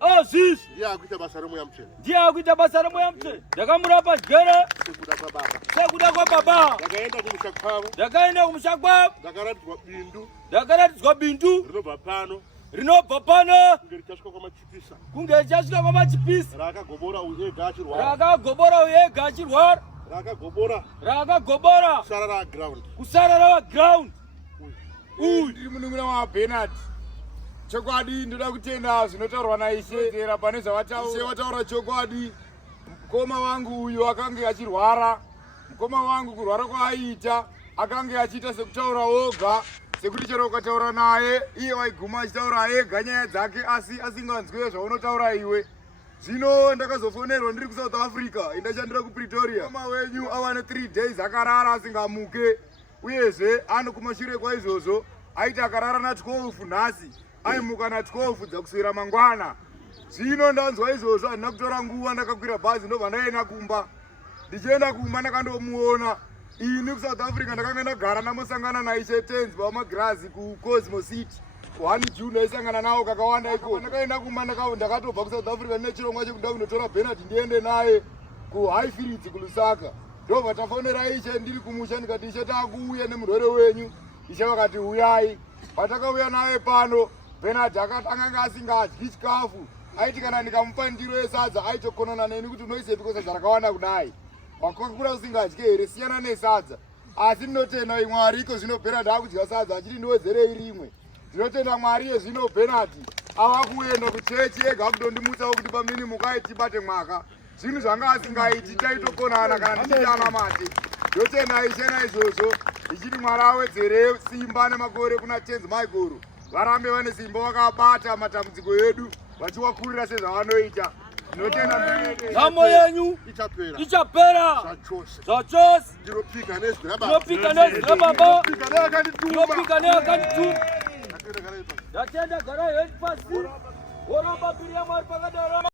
Aziz. Ndiye akuita basa romo ya mche. Ndiye akuita basa romo ya mche. Ndakamurapa jera. Sekuda kwa baba. Sekuda kwa baba. Ndakaenda kumushakwawo. Ndakaenda kumushakwawo. Ndakaratidzwa bindu. Ndakaratidzwa bindu. Rinobva pano. Rinobva pano. Kunge richasvika kwa machipisa. Kunge richasvika kwa machipisa. Rakagobora uyega achirwara. Rakagobora uyega achirwara. Rakagobora. Kusarara ground. Kusarara ground. Ndiri munun'una wa Bernard. Chokwadi ndoda kutenda zvinotaurwa naishe era pane zvavataura chokwadi. Mukoma wangu uyu akanga achirwara. Mukoma wangu kurwara kwaaita akanga achiita sekutaura oga, sekuti chero ukataura naye iye waiguma achitaura ega nyaya dzake asi asinganzwi zvaunotaura iwe. Zvino ndakazofonerwa ndiri kuSouth Africa indashandira kuPretoria. Mama wenyu awana 3 days akarara asingamuke, uyezve anokumashure kwaizvozvo aiti akarara na12 nhasi aimuka na12 dzakuswera mangwana. Zvino ndanzwa izvozvo handina kutora nguva, ndakakwira bhazi ndobva ndaenda kumba. Ndichienda kumba ndakandomuona. Ini kuSouth Africa ndakanga ndagara namusangana naishe Tenzba wamagrazi kuCosmo City 1 June ndaisangana nawo kakawanda iko. Ndakaenda kumba ndakatobva kuSouth Africa nechirongwa chekuda kundotora Bernard ndiende naye kuHighfields kuLusaka. Ndobva tafonera ishe ndiri kumusha ndikati ishe takuuya nemurwere wenyu. Ishe vakati uyai. Patakauya naye pano Bernard akanga asingadyi chikafu. Aiti kana ndikamupa ndiro yesadza aitokonona neni kuti unoisepiko sadza rakawanda kudai. Wakakura usingadyi here siyana nesadza. Asi ndinotenda Mwari iko zvino Bernard akudya sadza achiti ndiwedzerei rimwe. Ndinotenda Mwari yezvino Bernard ava kuenda kuchechi ega kudondimutsawo kuti pamini mukai tibate mwaka. Zvinhu zvanga asingaiti taitokonana kana ndichitana mate. Ndinotenda ishe naizvozvo ichiti Mwari awedzere simba nemakore kuna Tenzi Michael. Varambe vane simba vakabata matambudziko edu vachiwakurira sezvavanoita. Nhamo yenyu ichapera zvachose. Ndinopika nezwi rababa. Ndinopika nezwi rababa. Ndinopika neakandituma. Ndatenda garai henyu pasi. Woramba mbiri yaMwari pakadaro.